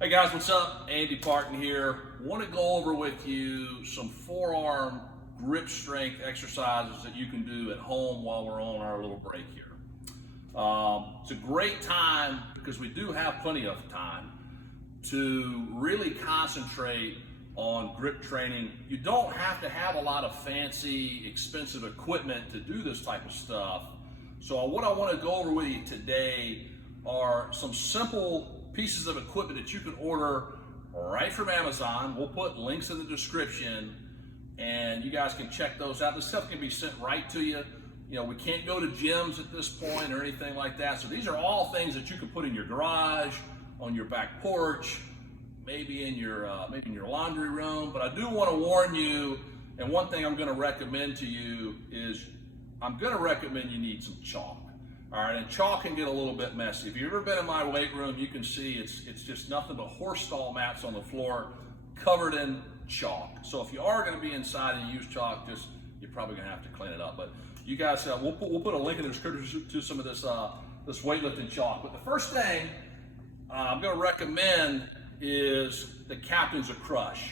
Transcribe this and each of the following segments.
Hey guys, what's up? Andy Partin here. Want to go over with you some forearm grip strength exercises that you can do at home while we're on our little break here. It's a great time because we do have plenty of time to really concentrate on grip training. You don't have to have a lot of fancy, expensive equipment to do this type of stuff. So what I want to go over with you today are some simple pieces of equipment that you can order right from Amazon. We'll put links in the description and you guys can check those out. This stuff can be sent right to you. You know, we can't go to gyms at this point or anything like that. So these are all things that you can put in your garage, on your back porch, maybe in your laundry room. But I do want to warn you, and one thing I'm going to recommend to you is I'm going to recommend you need some chalk. All right, and chalk can get a little bit messy. If you've ever been in my weight room, you can see it's just nothing but horse stall mats on the floor covered in chalk. So if you are going to be inside and you use chalk, you're probably going to have to clean it up. But you guys, we'll put a link in the description to some of this weightlifting chalk. But the first thing I'm going to recommend is the Captain's of Crush.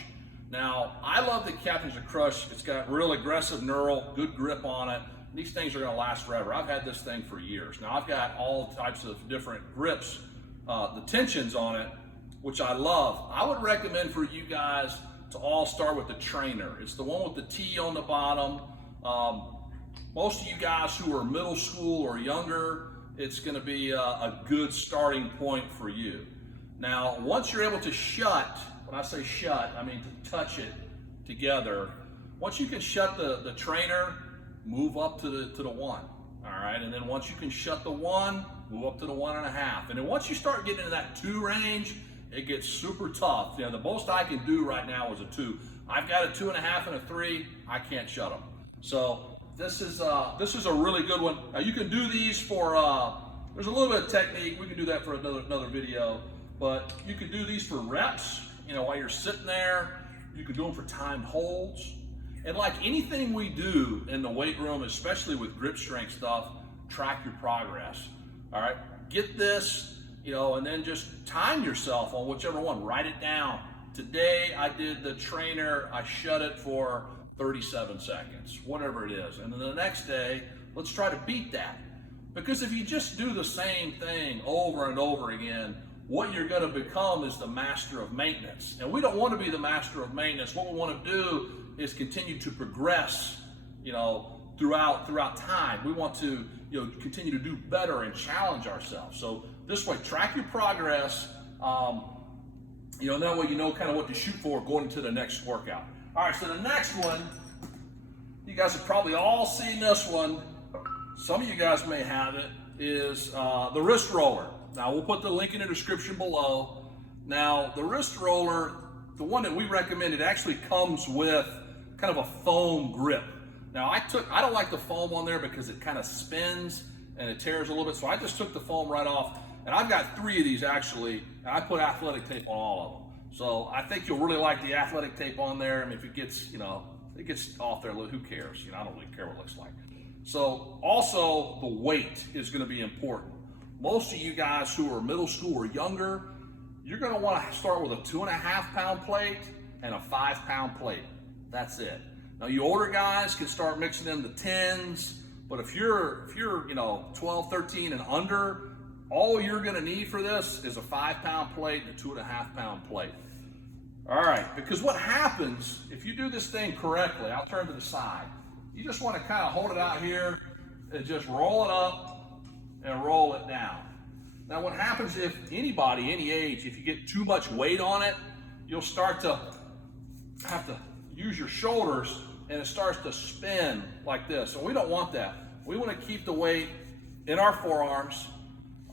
Now, I love the Captain's of Crush. It's got real aggressive knurl, good grip on it. These things are going to last forever. I've had this thing for years. Now I've got all types of different grips, the tensions on it, which I love. I would recommend for you guys to all start with the trainer. It's the one with the T on the bottom. Most of you guys who are middle school or younger, it's going to be a good starting point for you. Now, once you're able to shut, when I say shut, I mean to touch it together. Once you can shut the trainer, move up to the 1, all right? And then once you can shut the 1, move up to the 1.5. And then once you start getting into that 2 range, it gets super tough. You know, the most I can do right now is a 2. I've got a 2.5 and a 3. I can't shut them. So this is a really good one. Now you can do these for, there's a little bit of technique. We can do that for another video. But you can do these for reps, you know, while you're sitting there. You can do them for timed holds. And like anything we do in the weight room, especially with grip strength stuff, track your progress. All right, get this, you know, and then just time yourself on whichever one. Write it down. Today I did the trainer, I shut it for 37 seconds, whatever it is. And then the next day, let's try to beat that. Because if you just do the same thing over and over again, what you're going to become is the master of maintenance. And we don't want to be the master of maintenance. What we want to do is continue to progress, you know, throughout time. We want to, you know, continue to do better and challenge ourselves. So this way, track your progress, you know, and that way you know kind of what to shoot for going into the next workout. All right, so the next one, you guys have probably all seen this one. Some of you guys may have it, is the wrist roller. Now, we'll put the link in the description below. Now, the wrist roller, the one that we recommend, it actually comes with kind of a foam grip. Now, I don't like the foam on there because it kind of spins and it tears a little bit, so I just took the foam right off. And I've got 3 of these actually, and I put athletic tape on all of them. So I think you'll really like the athletic tape on there. I mean, if it gets, you know, it gets off there, who cares? You know, I don't really care what it looks like. So also the weight is going to be important. Most of you guys who are middle school or younger, you're going to want to start with a 2.5-pound plate and a 5-pound plate. That's it. Now, you older guys can start mixing in the 10s, but if you're you know 12, 13 and under, all you're going to need for this is a 5-pound plate and a 2.5-pound plate. All right, because what happens if you do this thing correctly, I'll turn to the side. You just want to kind of hold it out here and just roll it up and roll it down. Now what happens if anybody, any age, if you get too much weight on it, you'll start to have to use your shoulders and it starts to spin like this. So we don't want that. We want to keep the weight in our forearms.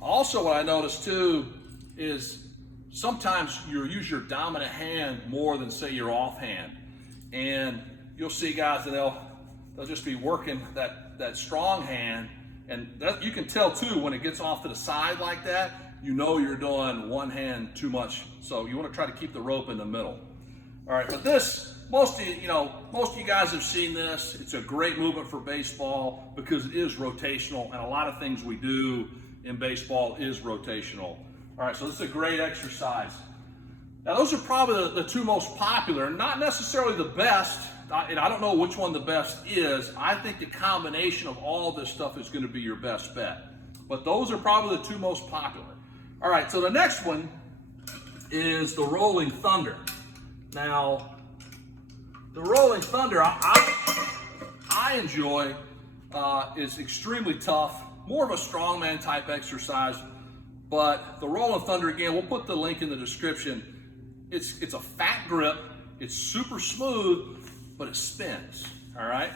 Also, what I noticed too is sometimes you use your dominant hand more than say your offhand. And you'll see guys that they'll just be working that strong hand. And that, you can tell too when it gets off to the side like that, you know you're doing one hand too much. So you want to try to keep the rope in the middle. All right, but this, most of you guys have seen this. It's a great movement for baseball because it is rotational, and a lot of things we do in baseball is rotational. All right, so this is a great exercise. Now those are probably the two most popular, not necessarily the best, and I don't know which one the best is. I think the combination of all this stuff is going to be your best bet. But those are probably the two most popular. All right, so the next one is the Rolling Thunder. Now, the Rolling Thunder I enjoy, is extremely tough, more of a strongman type exercise. But the Rolling Thunder, again, we'll put the link in the description. It's a fat grip, it's super smooth, but it spins, all right?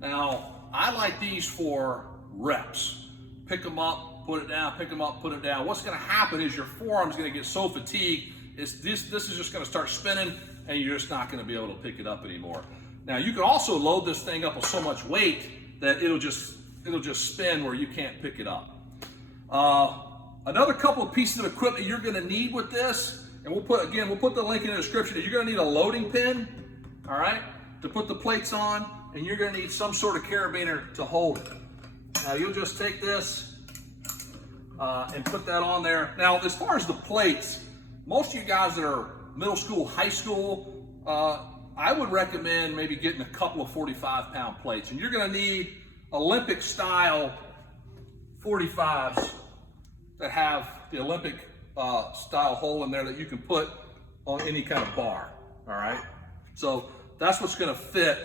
Now, I like these for reps. Pick them up, put it down, pick them up, put it down. What's gonna happen is your forearm's gonna get so fatigued, this is just gonna start spinning, and you're just not gonna be able to pick it up anymore. Now, you can also load this thing up with so much weight that it'll just spin where you can't pick it up. Another couple of pieces of equipment you're gonna need with this, and we'll put the link in the description. You're gonna need a loading pin, all right, to put the plates on, and you're gonna need some sort of carabiner to hold it. Now you'll just take this and put that on there. Now, as far as the plates, most of you guys that are middle school, high school, I would recommend maybe getting a couple of 45-pound plates, and you're gonna need Olympic style 45s that have the Olympic style hole in there that you can put on any kind of bar, all right? So that's what's gonna fit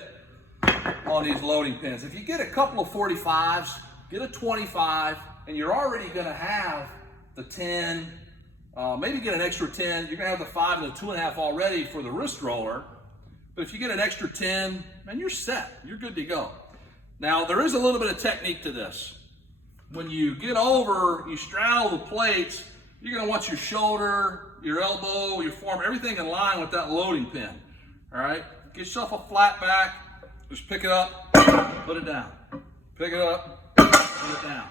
on these loading pins. If you get a couple of 45s, get a 25, and you're already gonna have the 10, maybe get an extra 10. You're gonna have the 5 and the 2.5 already for the wrist roller. But if you get an extra 10, man, you're set, you're good to go. Now, there is a little bit of technique to this. When you get over, you straddle the plates, you're gonna want your shoulder, your elbow, your forearm, everything in line with that loading pin, all right? Get yourself a flat back, just pick it up, put it down. Pick it up, put it down.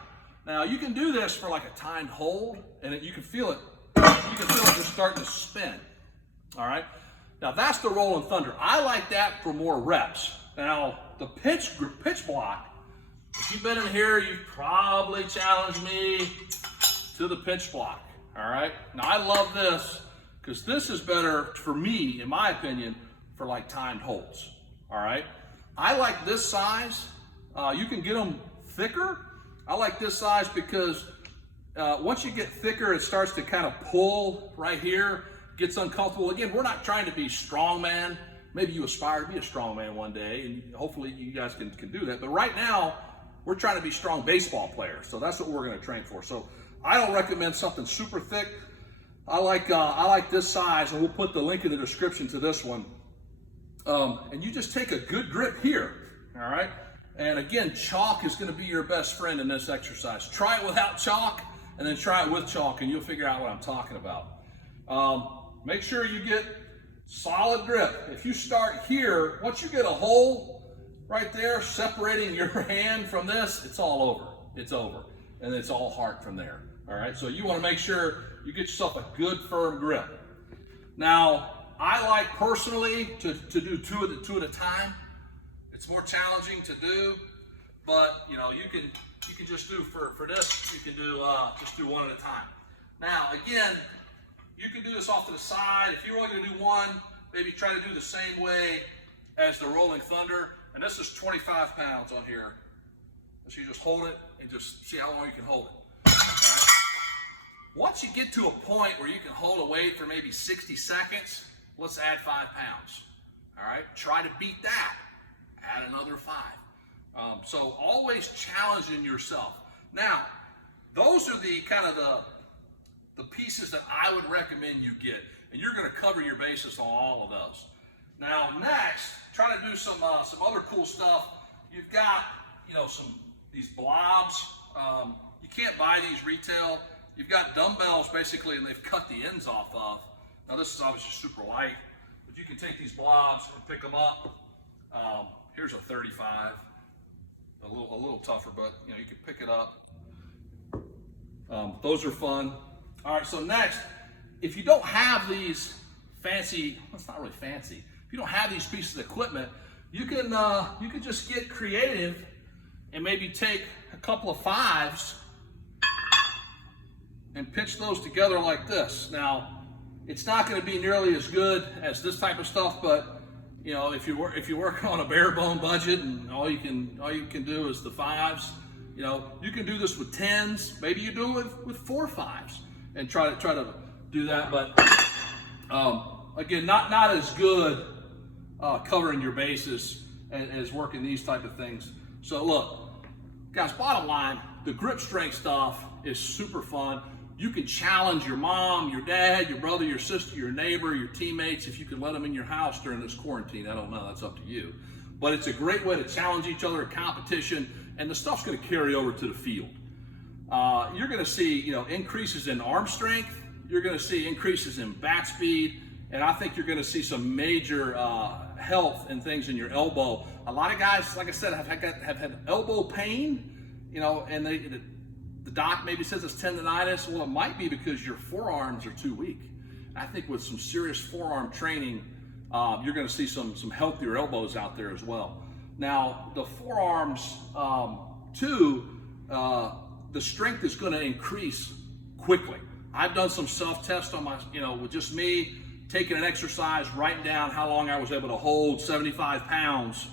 Now, you can do this for like a timed hold, and you can feel it. You can feel it just starting to spin, all right? Now, that's the Rolling Thunder. I like that for more reps. Now, the pitch block, if you've been in here, you've probably challenged me to the pitch block, all right? Now, I love this because this is better for me, in my opinion, for like timed holds, all right? I like this size. You can get them thicker. I like this size because once you get thicker, it starts to kind of pull right here, gets uncomfortable. Again, we're not trying to be strongman. Maybe you aspire to be a strongman one day, and hopefully you guys can do that. But right now, we're trying to be strong baseball players, so that's what we're going to train for. So I don't recommend something super thick. I like this size, and we'll put the link in the description to this one. And you just take a good grip here, all right? And again, chalk is going to be your best friend in this exercise. Try it without chalk, and then try it with chalk, and you'll figure out what I'm talking about. Make sure you get solid grip. If you start here, once you get a hole right there separating your hand from this, it's all over. It's over. And it's all hard from there. All right, so you want to make sure you get yourself a good firm grip. Now, I like personally to do two at a time. It's more challenging to do, but you know, you can just do for this, you can do just do one at a time. Now, again, you can do this off to the side. If you're only going to do one, maybe try to do the same way as the Rolling Thunder. And this is 25 pounds on here. So you just hold it and just see how long you can hold it. All right? Once you get to a point where you can hold a weight for maybe 60 seconds, let's add 5 pounds. All right, try to beat that. Add another 5. So always challenging yourself. Now, those are the kind of the pieces that I would recommend you get, and you're going to cover your bases on all of those. Now, next, try to do some other cool stuff. You've got, you know, these blobs. You can't buy these retail. You've got dumbbells basically, and they've cut the ends off of. Now, this is obviously super light, but you can take these blobs and pick them up. Here's a 35, a little tougher, but you know, you can pick it up. Those are fun. All right, so next, if you don't have these fancy, well, it's not really fancy. If you don't have these pieces of equipment, you can just get creative and maybe take a couple of 5s and pitch those together like this. Now, It's not going to be nearly as good as this type of stuff, but you know, if you work on a bare bone budget and all you can do is the 5s, you know, you can do this with 10s. Maybe you do it with 4 5s and try to do that. But again, not as good covering your bases as working these type of things. So look, guys, bottom line, the grip strength stuff is super fun. You can challenge your mom, your dad, your brother, your sister, your neighbor, your teammates, if you can let them in your house during this quarantine. I don't know, that's up to you. But it's a great way to challenge each other in competition, and the stuff's gonna carry over to the field. You're gonna see, you know, increases in arm strength, you're gonna see increases in bat speed, and I think you're gonna see some major health and things in your elbow. A lot of guys, like I said, have had elbow pain, you know, and the doc maybe says it's tendonitis. Well, it might be because your forearms are too weak. I think with some serious forearm training, you're going to see some healthier elbows out there as well. Now, the forearms too, the strength is going to increase quickly. I've done some self-tests on my, you know, with just me taking an exercise, writing down how long I was able to hold 75 pounds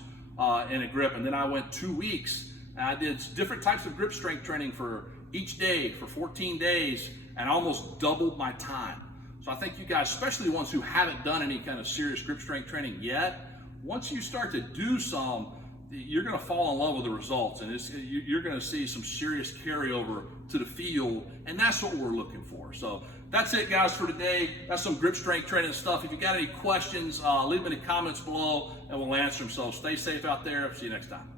in a grip, and then I went 2 weeks. And I did different types of grip strength training for each day for 14 days and almost doubled my time. So I think you guys, especially the ones who haven't done any kind of serious grip strength training yet, once you start to do some, you're going to fall in love with the results, and you're going to see some serious carryover to the field, and that's what we're looking for. So that's it, guys, for today. That's some grip strength training stuff. If you got any questions, leave them in the comments below, and we'll answer them. So stay safe out there. See you next time.